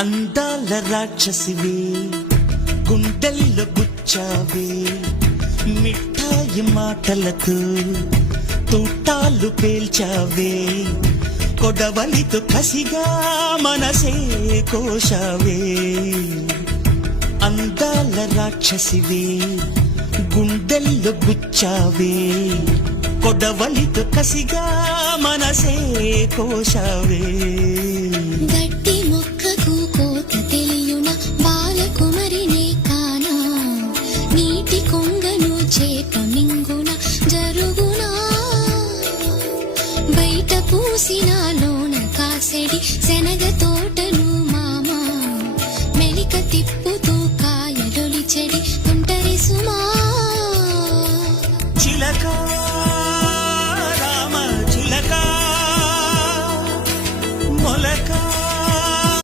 అందాల రాక్షసివే గుండెల్లో గుచ్చావే మిఠాయి మాటలతో తూటాలు పేల్చావే కొడవలితో కసిగా మనసే కోశావే అందాల రాక్షసివే గుండెల్లో గుచ్చావే కొడవలితో కసిగా మనసే కోశావే